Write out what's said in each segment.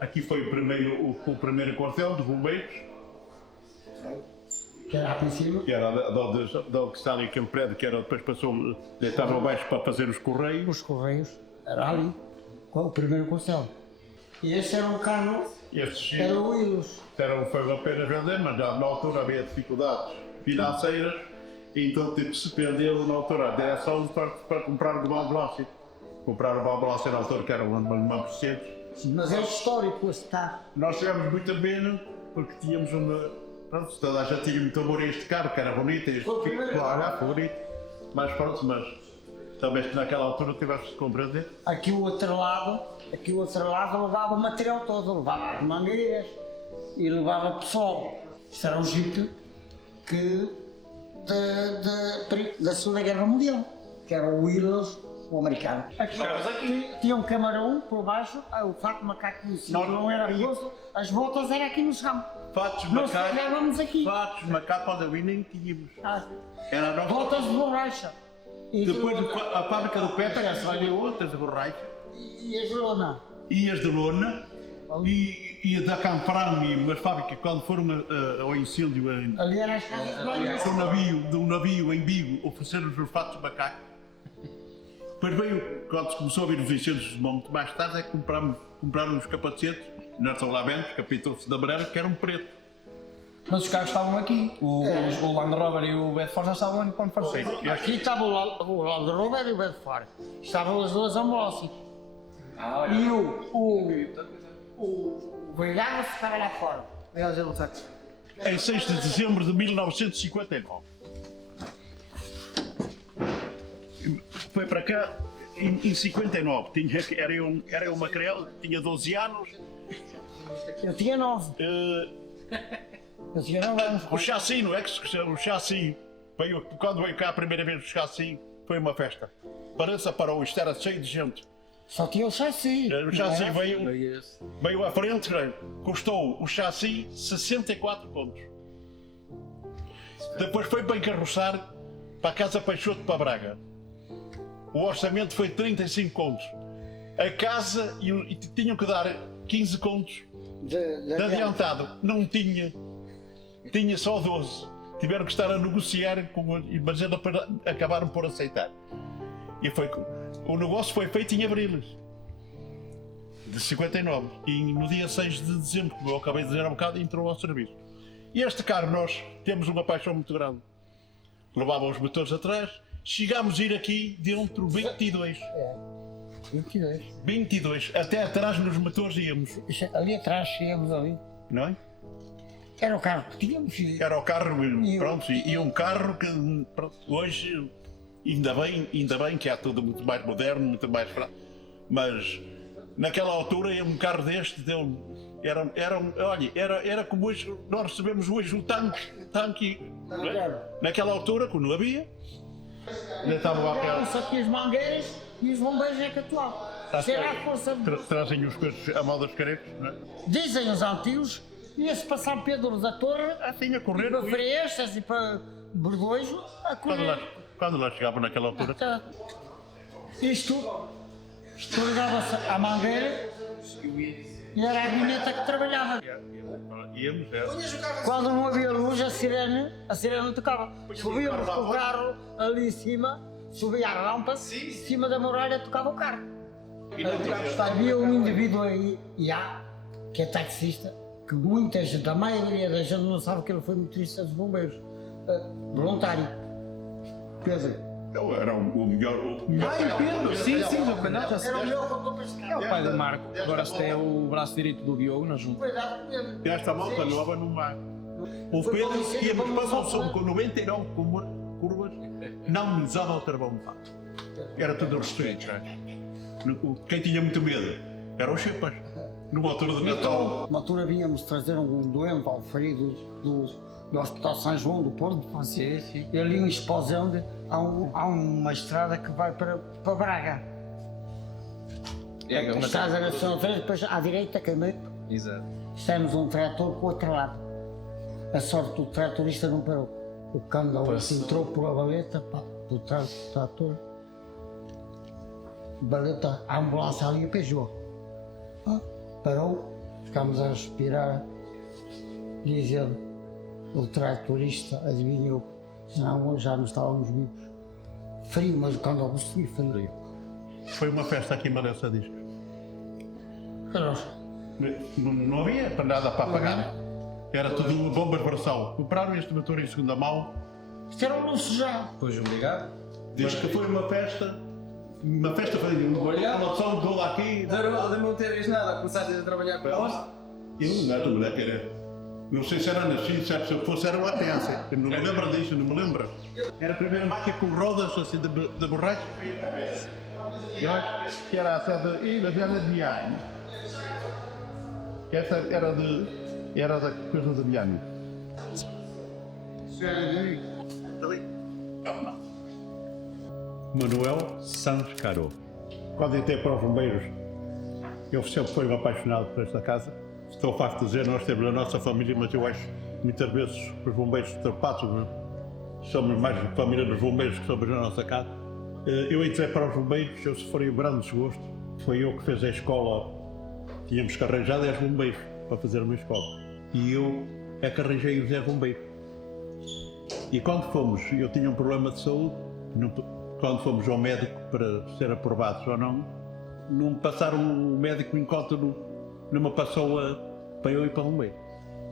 Aqui foi o primeiro quartel de bombeiros. Que era aqui em cima. Que era que está ali aquele prédio, que era, depois passou, estava abaixo para fazer os correios. Os correios, era ali, com o primeiro quartel. E este era um carro, era o Willis. Foi apenas vender, mas já na altura havia dificuldades financeiras, e então teve que se prender na altura a direção para comprar uma ambulância. Comprar uma ambulância na altura, que era uma Mercedes. Mas é histórico este carro. Nós tivemos muita pena, porque tínhamos pronto, toda a gente tinha muito amor a este carro, que era bonito, claro, foi bonito. Mas pronto, mas também naquela altura tiveste de compreender. Aqui o outro lado levava o material todo, levava as mangueiras e levava pessoal. Isto era um jeep da Segunda Guerra Mundial, que era o Willis, o americano. Aqui tinha um camarão por baixo, o fato de macaco em cima não era grosso, as botas eram aqui no chão. Fatos de Nós pegávamos aqui. Fatos de macaco onde eu nem tínhamos. Era a nossa... Botas de borracha. E depois a fábrica do Petra, já saiu outras de borracha. E as de lona. E as de lona. E da Canfrão e umas fábricas, quando foram ao incêndio ali era as casas de banho. de um navio em Vigo, ofereceram-nos os fatos de macaco. Depois veio, quando se começou a vir os incêndios de monte, mais tarde é que compraram os capacetes, nós lá dentro, capítulo-se da Breira, que eram preto. Mas os carros estavam aqui, o Land Rover e o Bedford já estavam ali quando faleceu. Aqui estava o Land Rover e o Bedford, estavam as duas ambulâncias. E o Brigado ficava lá fora. Em 6 de dezembro de 1959. Foi para cá em 59, era uma criança, tinha 12 anos. Eu tinha 9. Eu tinha 9 anos. O chassi, não é que o chassi, quando veio cá a primeira vez o chassi, foi uma festa. Parece parou, isto era cheio de gente. Só tinha o chassi. O chassi veio à frente, custou o chassi 64 contos. Depois foi para encarroçar para a Casa Peixoto para Braga. O orçamento foi 35 contos. A casa, e tinham que dar 15 contos de adiantado. Não tinha. Tinha só 12. Tiveram que estar a negociar, mas eles acabaram por aceitar. E o negócio foi feito em abril de 59. E no dia 6 de dezembro, como eu acabei de dizer há bocado, entrou ao serviço. E este carro, nós temos uma paixão muito grande. Levava os motores atrás. Chegámos a ir aqui dentro 22. 22. 22. Até atrás nos motores íamos. Ali atrás íamos ali. Não é? Era o carro que tínhamos. Era o carro, pronto, e um carro que pronto, hoje ainda bem que há tudo muito mais moderno, muito mais fraco. Mas naquela altura um carro deste era como hoje nós recebemos hoje um tanque. Naquela altura, quando não havia. Só tinha as mangueiras e os bombeiros é que atuavam. Será a força de... Trazem os coisas a mal das caretas, não é? Dizem os antigos, ia-se passar Pedro da Torre assim a correr. Para Frestas e para Bordojo a correr. Quando lá chegava naquela altura. Isto ligava-se à mangueira e era a vinheta que trabalhava. Íamos, quando não havia luz, a sirene tocava. Subíamos com o carro ali em cima, subia a rampa, em cima da muralha tocava o carro. Havia um indivíduo aí, que é taxista, que muita gente, a maioria da gente não sabe que ele foi motorista dos bombeiros, voluntário. Pedro. Ele era o melhor. Pedro, sim, o canal já era o melhor condutor. É o pai do Marco, agora este é o braço direito do Diogo, nós juntos. Esta malta nova não vai. O Pedro íamos para o som com 99 curvas, não usava o travão de fato. Era tudo restrito. Quem tinha muito medo era os chepas. Numa altura de Natal. Numa altura vínhamos trazer um doente ao ferido do Hospital São João do Porto. E ali em Esposende há uma estrada que vai para Braga. A estrada nacional 3, depois à direita, Cameiro. Exato. Estamos um trator com o outro lado. A sorte do tratorista não parou. O candão entrou por a valeta, pá, por trás do trator. Valeta, a ambulância ali pejou. Parou, ficámos a respirar. Diz ele, o tratorista adivinhou, senão já não estávamos vivos. Frio, mas o candão foi frio. Foi uma festa aqui em Marança Discos. Não havia para nada para pagar. Era tudo bombas de bração. Compraram este motor em segunda mão. Isto era um luxo já. Pois, obrigado. Diz que foi uma festa foi uma opção de dou aqui. De não teres nada, começaste a trabalhar com elas? Eu não era moleque, era. Não sei se era nascido, se eu fosse era uma criança. Eu não me lembro disso, não me lembro. Era a primeira máquina com rodas assim de borracha. Eu acho que era a sede da Viana de Viana. Essa era da coisa de Viana. Manuel Santos Caro. Quando entrei para os bombeiros, eu sempre fui apaixonado por esta casa. Estou farto de dizer, nós temos a nossa família, mas eu acho muitas vezes os bombeiros trapados, somos mais família dos bombeiros que somos na nossa casa. Eu entrei para os bombeiros, eu sofri um grande desgosto. Foi eu que fiz a escola, tínhamos que arranjar 10 bombeiros para fazer uma escola. E eu é que arranjei os 10 bombeiros. E quando fomos, eu tinha um problema de saúde, quando fomos ao médico para ser aprovados ou não me passaram o médico enquanto não me passou para eu ir para o bombeiro.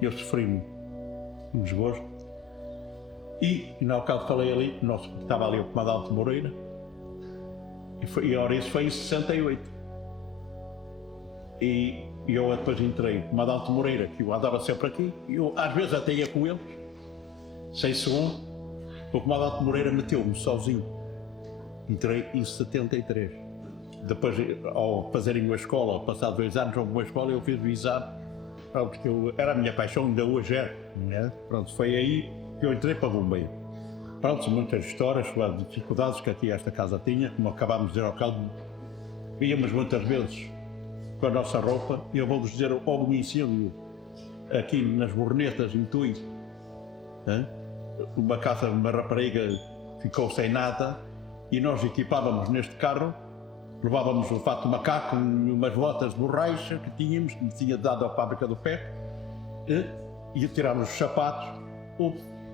Eu sofri um desgosto. E na bocado falei ali, estava ali o comandante Moreira, e ora isso foi em 68. E eu depois entrei, o comandante Moreira, que eu andava sempre aqui, e eu às vezes até ia com eles, 6 segundos, o comandante Moreira meteu-me sozinho. Entrei em 73. Depois, ao fazerem uma escola, passado 2 anos, houve uma escola, eu fiz o exame, porque era a minha paixão, ainda hoje é. Né? Pronto, foi aí que eu entrei para o bombeiro. Pronto, muitas histórias sobre as dificuldades que aqui esta casa tinha, como acabámos de dizer ao cabo, íamos muitas vezes com a nossa roupa, e eu vou-vos dizer, houve um incêndio aqui nas Bornetas, em Tui, uma casa, uma rapariga ficou sem nada, e nós equipávamos neste carro, levávamos o fato de macaco e umas botas de borracha que tínhamos, que me tinha dado a fábrica do pé, e tirámos os sapatos. O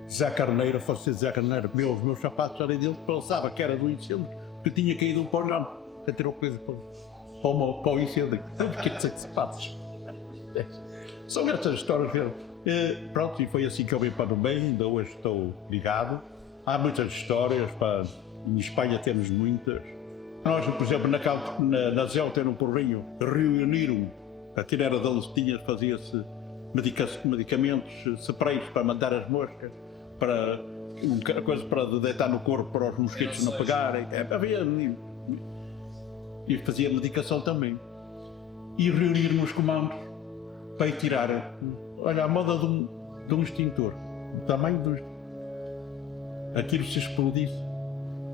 Zé Carneiro, fosse Zé Carneiro, viu os meus sapatos ali dele, pensava que era do incêndio, que tinha caído um pão, não, tirou coisa para o incêndio. Eu fiquei sem sapatos. São estas histórias que pronto, e foi assim que eu vim para o bem, ainda hoje estou ligado. Há muitas histórias, em Espanha temos muitas. Nós, por exemplo, na Zéu, ter um porrinho, reuniram, aquilo era de onde tinha, fazia-se medicamentos, sprays para matar as moscas, para coisa para deitar no corpo para os mosquitos não pegarem. Havia, e fazia medicação também. E reuniram os comandos para ir tirar, olha, a moda de um extintor, o tamanho do aquilo se explodisse,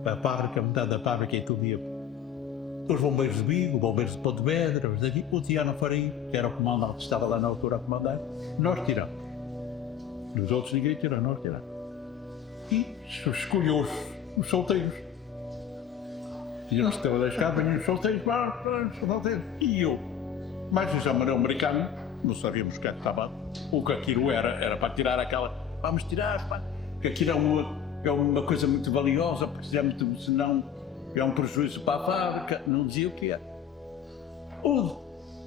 a fábrica, metade da fábrica e tudo ia. Os bombeiros de Vigo, os bombeiros de Pontevedra, os daqui, o Tiano Faria, que era o comandante que estava lá na altura a comandar, nós tiramos. Os outros ninguém tirou, nós tiramos. E escolheu os solteiros. Tínhamos que ter das casas, vinham os solteiros, e eu, mais o exame americano, não sabíamos o que é que estava, o que aquilo era para tirar aquela, vamos tirar, pá, que aquilo é uma coisa muito valiosa, porque senão é um prejuízo para a fábrica, não dizia o que é.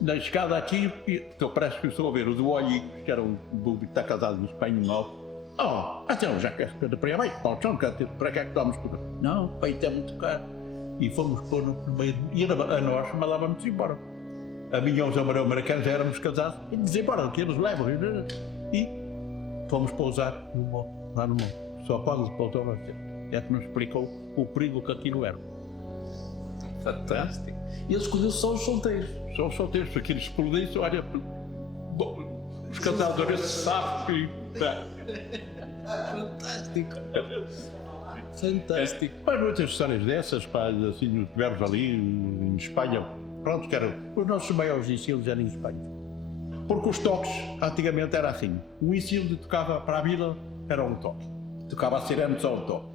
Na escada aqui, estou parece que estou a ver o do Olhinho, que era um búlgaro que está casado no espanhol. Até já quer para aí, para que é que estamos por aí? Não, o peito é muito caro. E fomos pôr no meio, e a nós mandávamos embora. A mim e os americanos éramos casados, e embora, que eles levam. E fomos pousar lá no monte. Só quando pousou é que nos explicou o perigo que aquilo era. Fantástico. E ele escolheu só os solteiros. Só os solteiros, porque eles explodissem, olha, os casados a ver se sabem que. Fantástico. Fantástico. Mas muitas histórias dessas, pá, assim, tivemos ali em Espanha, pronto, que eram os nossos maiores incêndios eram em Espanha. Porque os toques, antigamente era assim, o incêndio tocava para a vila, era um toque. tocava a sirene só um toque.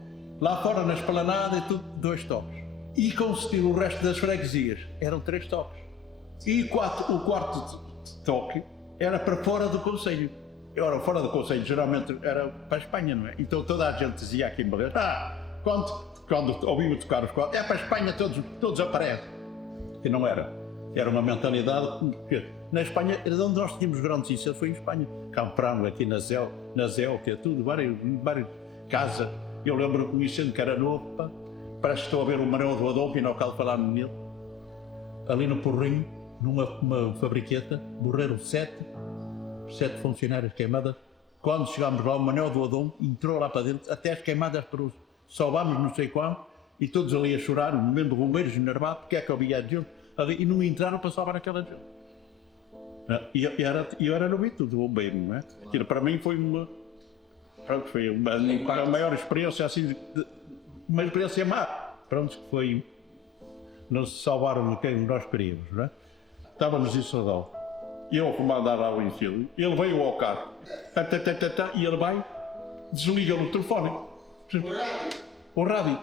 Lá fora na esplanada e tudo 2 toques. E conseguiu o resto das freguesias, eram 3 toques. E o quarto toque era para fora do concelho. Ora, fora do concelho geralmente era para a Espanha, não é? Então toda a gente dizia aqui em Belém, quando ouvimos tocar os quatro, é para a Espanha, todos aparecem. E não era. Era uma mentalidade, porque na Espanha, era onde nós tínhamos grandes incêndios, foi em Espanha. Compramos aqui na Zéu, que é tudo, várias casas. Eu lembro que um incêndio que era novo, pá, parece que estou a ver o Manuel do Adolfo, e não quero falar nele. Ali no Porrinho, numa fabriqueta, morreram 7 funcionários queimadas. Quando chegámos lá, o Manuel do Adão entrou lá para dentro, até as queimadas por salvámos não sei quando, e todos ali a chorar, um momento de bombeiros enervados, porque é que havia gente ali, e não entraram para salvar aquela gente. E eu era novito do bombeiro, não é? Aquilo para mim foi a maior experiência, assim, uma experiência má. Pronto, que foi, não se salvaram quem nós queríamos, não é? Estávamos em Sodal. E eu comandava ao incêndio, ele veio ao carro, e ele vai, desliga o telefone, o rádio.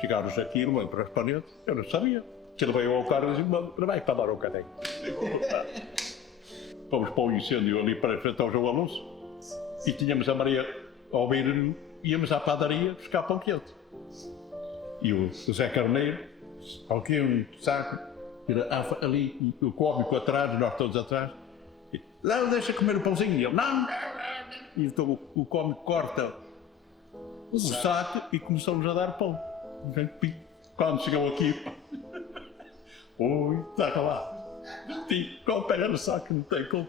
Chegámos aqui, ele veio para as paredes, eu não sabia. Que ele veio ao carro e disse, vai para dar o cadeiro. Fomos para o incêndio ali para frente ao João Alonso, e tínhamos a Maria ao beiro, íamos à padaria buscar pão quente. E o Zé Carneiro, ao que um saco, ali, o cómico atrás, nós todos atrás, não, deixa comer o pãozinho, e ele, não. E então o cómico corta o saco e começamos a dar pão. Quando chegou aqui, oi, está lá. Quando pega no saco, não tem como.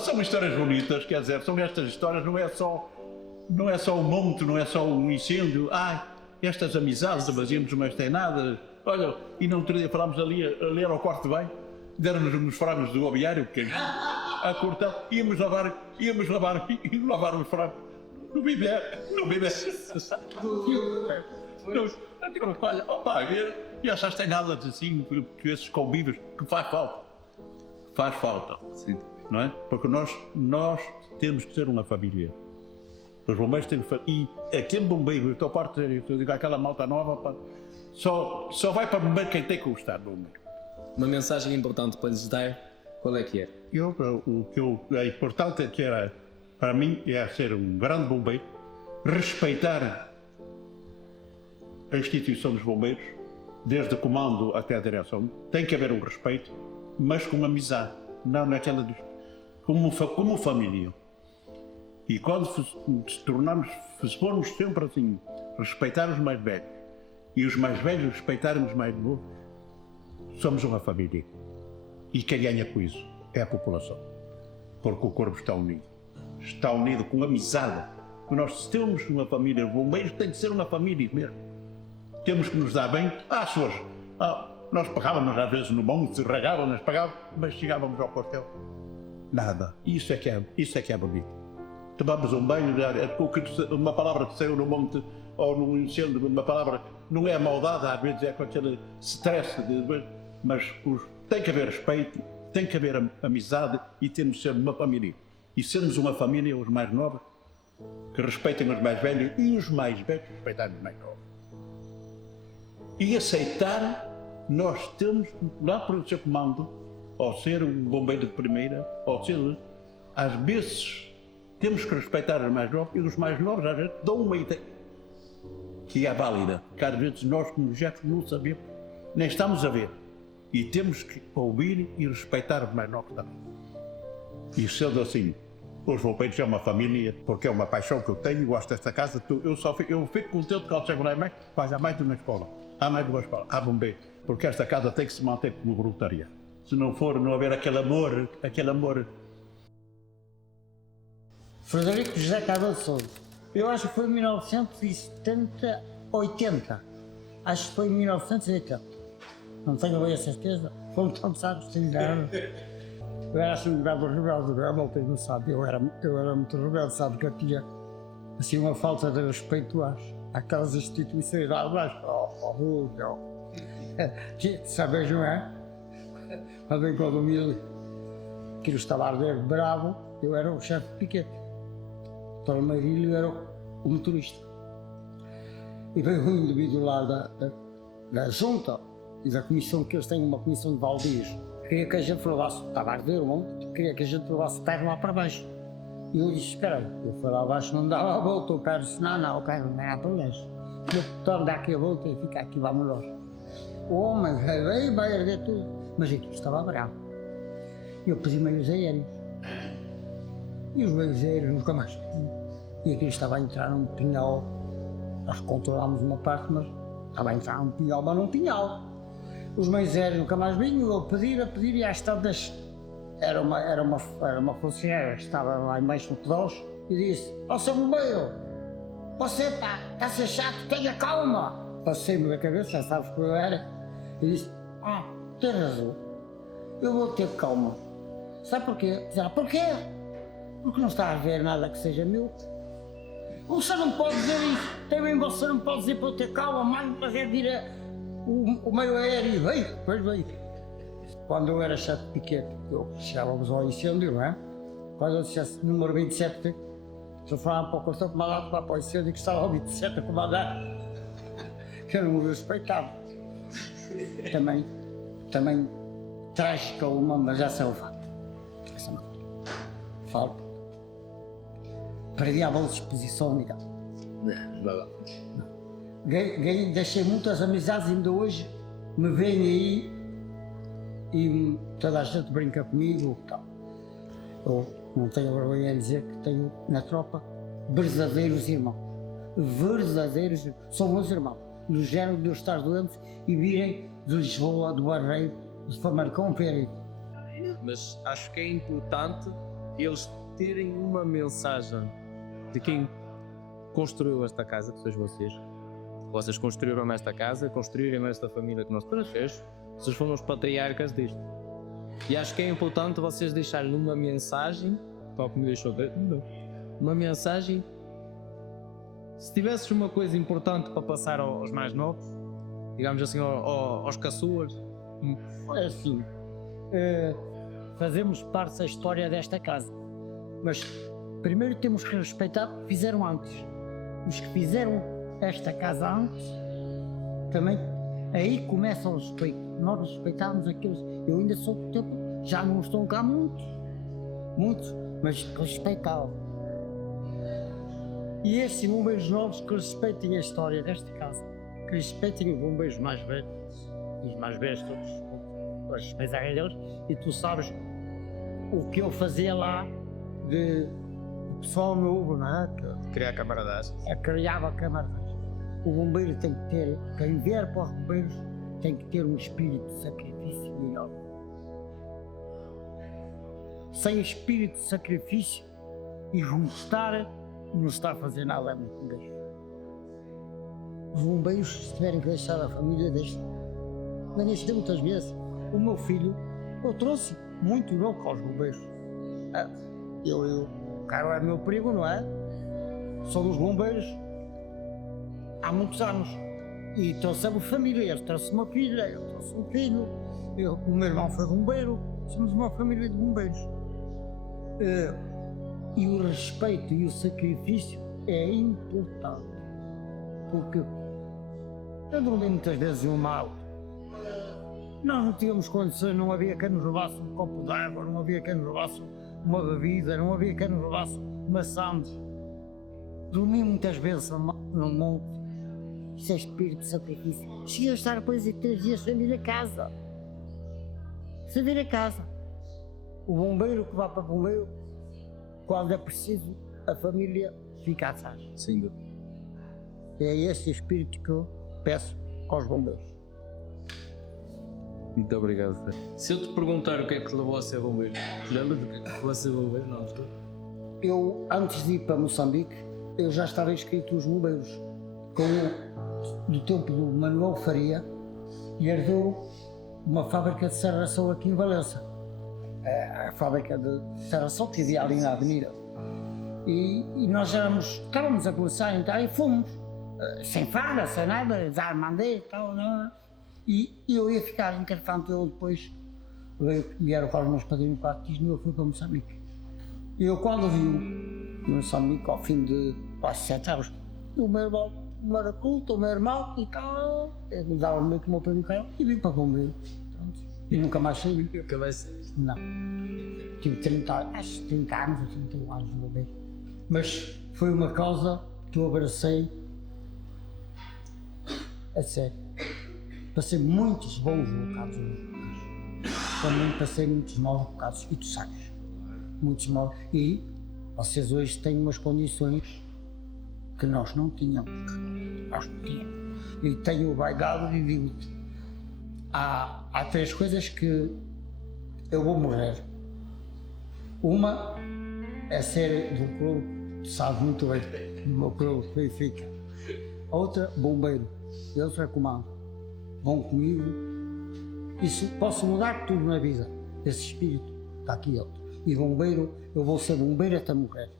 São histórias bonitas, quer dizer, são estas histórias, não é só o monte, não é só o incêndio, estas amizades, fazíamos umas tem nada. Olha, e não outro dia falámos ali era o quarto de banho, deram-nos uns frangos do aviário, que a cortar, íamos lavar os frangos no bebê. Olha, opa, e achas que tem nada assim, que esses convívios, que faz falta, sim. Não é? Porque nós temos que ser uma família. Os bombeiros têm que e aquele bombeiro, eu estou a parte, eu digo aquela malta nova, pá, só vai para bombeiro quem tem que gostar do bombeiro. Uma mensagem importante para lhes dar, qual é que é? O que é importante que era, para mim, é ser um grande bombeiro, respeitar a instituição dos bombeiros, desde o comando até a direção. Tem que haver um respeito, mas com amizade, não naquela como família. E quando se formos sempre assim, respeitar os mais velhos, e os mais velhos respeitarem os mais novos, somos uma família. E quem ganha com isso é a população. Porque o corpo está unido. Está unido com amizade. Nós temos uma família, os bombeiros têm que ser uma família mesmo. Temos que nos dar bem. Nós pagávamos às vezes no monte, regávamos, pagávamos, mas chegávamos ao quartel. Nada. Isso é que é bonito. Tomamos um banho, uma palavra que saiu no monte ou num incêndio, uma palavra, não é maldade, às vezes é com aquele stress, mas tem que haver respeito, tem que haver amizade e temos de ser uma família. E sermos uma família, os mais novos, que respeitem os mais velhos e os mais velhos respeitarem os mais novos. E aceitar, nós temos, lá por o seu comando, ou ser um bombeiro de primeira, ou ser, às vezes, temos que respeitar os mais novos, e os mais novos, às vezes, dão uma ideia que é válida, que às vezes nós, como jefes, não sabemos, nem estamos a ver. E temos que ouvir e respeitar os mais novos também. E sendo assim, os bombeiros é uma família, porque é uma paixão que eu tenho, gosto desta casa, eu fico contente quando chego lá e há mais de uma escola, há bombeiro, porque esta casa tem que se manter como voluntariado. Se não for, não haver aquele amor. Frederico José Carvalho de Sousa. Eu acho que foi em 1970, 80. Acho que foi em 1980. Não tenho bem a certeza. Foram tantos anos, tenho anos. Eu era assim um grande rebelde, a malta não sabe. Eu era muito rebelde, sabe que eu tinha assim uma falta de respeito àquelas instituições lá abaixo. Sabes, não é? Quando em condomínio, aquilo estava a arder bravo, eu era o chefe de piquete. Dr. Marílio era o motorista. E veio um indivíduo lá da junta e da comissão, que eles têm uma comissão de baldios. Queria que a gente levasse, estava a arder o monte, queria que a gente levasse terra lá para baixo. E eu disse, espera aí, eu fui lá abaixo, não dava a volta, eu quero, não, eu quero andar para baixo. Eu dá aqui a volta e fica aqui, vamos nós. O homem veio, vai arder tudo, mas aquilo estava bravo. Eu pedi meios aéreos. E os meios aéreos nunca mais. E aquilo estava a entrar num pinhal. Nós controlámos uma parte, mas estava a entrar num pinhal, mas num pinhal. Os meios aéreos nunca mais vinham, eu a pedir, e às tantas era uma funcionária que estava lá embaixo no pedós e disse: ó seu bombeiro, você está a ser chato, tenha calma. Passei-me da cabeça, já sabes que eu era, e disse: tem razão, eu vou ter calma. Sabe porquê? Porquê? Porque não está a ver nada que seja meu. Você não pode dizer isso, também você não pode dizer para eu ter calma, mais para vir o meio aéreo veio, depois veio. Quando eu era chefe de piquete, eu chegávamos ao incêndio, não é? Quando eu dissesse número 27, se eu falava para o conselho comandante para o incêndio que estava ao 27 a comandar, que eu não me respeitava. Também trágica uma, mas essa é o fato. Essa é uma falta. Perdi a boa disposição, digamos. Deixei muitas amizades, ainda hoje me veem aí e toda a gente brinca comigo. Tal. Eu não tenho vergonha de dizer que tenho na tropa verdadeiros irmãos. Verdadeiros, são meus irmãos. Do género de eu estar doente e virem de Lisboa, do Barreiro, de Famalicão, verem. Mas acho que é importante eles terem uma mensagem de quem construiu esta casa, que sois vocês. Vocês construíram esta casa, construíram esta família que nós trouxemos. Vocês foram os patriarcas disto. E acho que é importante vocês deixarem uma mensagem, tal como me deixou ver, uma mensagem. Se tivesses uma coisa importante para passar aos mais novos, digamos assim, aos caçulas. É assim, fazemos parte da história desta casa, mas primeiro temos que respeitar o que fizeram antes. Os que fizeram esta casa antes, também, aí começa o respeito. Nós respeitamos aqueles, eu ainda sou do tempo, já não estou cá muitos, mas respeitava. E estes bombeiros novos que respeitem a história desta casa, que respeitem os bombeiros mais velhos, e os mais velhos todos, respeitarem deles, e tu sabes o que eu fazia lá de pessoal novo, não é? Criar camaradagem. Criava camaradagem. O bombeiro tem que ter, quem vier para os bombeiros, tem que ter um espírito de sacrifício melhor. Sem espírito de sacrifício e gostar, não está a fazer nada no bombeiro. Os bombeiros, se tiverem que deixar a família, deixam. Mas deixei muitas vezes. O meu filho, eu trouxe muito louco aos bombeiros. O cara é meu primo, não é? Somos bombeiros há muitos anos. E trouxemos família, ele trouxe uma filha, eu trouxe um filho, o meu irmão foi bombeiro, somos uma família de bombeiros. E o respeito e o sacrifício é importante, porque eu dormi muitas vezes no mal. Nós não tínhamos condições, não havia quem nos levasse um copo de água, não havia quem nos levasse uma bebida, não havia quem nos levasse maçãs. Dormi muitas vezes no monte. Isso é espírito de sacrifício. Cheguei a estar depois de 3 dias sem vir a casa. Sem vir a casa. O bombeiro que vai para o bombeiro, quando é preciso, a família fica atrás. Sim. É esse espírito que eu peço aos bombeiros. Muito obrigado, Fred. Se eu te perguntar o que é que te levou a ser bombeiro, lembras do que é que te levou a ser bombeiro? Não, estou. Eu, antes de ir para Moçambique, eu já estava inscrito nos bombeiros. Do tempo do Manuel Faria, e herdou uma fábrica de serração aqui em Valença. A fábrica de serração que havia ali na avenida. E nós estávamos a começar a entrar e fomos. Sem farda, sem nada, desarmandei e tal, não. E eu ia ficar, entretanto, eu depois vieram para os meus padrinhos para batismo e eu fui para Moçambique. E eu, quando vi no Moçambique ao fim de quase 7 anos. O meu irmão era culto, o meu irmão e tal, eu dava meio que o meu pai no carro e vim para bombeiro. E nunca mais saí. Nunca mais. Não. Tive 30 anos ou 31 anos de bombeiro. Mas foi uma causa que eu abracei a sério. Passei muitos bons bocados. Também passei muitos maus bocados e tu sabes. Muitos maus. E vocês hoje têm umas condições que nós não tínhamos. Nós não tínhamos. E tenho o baigado e digo-te: há 3 coisas que eu vou morrer. Uma é ser do clube, sabe muito bem, do meu clube, Benfica. A outra, bombeiro. E a outra, comando. Vão comigo. Isso posso mudar tudo na vida. Esse espírito está aqui outro. E bombeiro, eu vou ser bombeiro até morrer.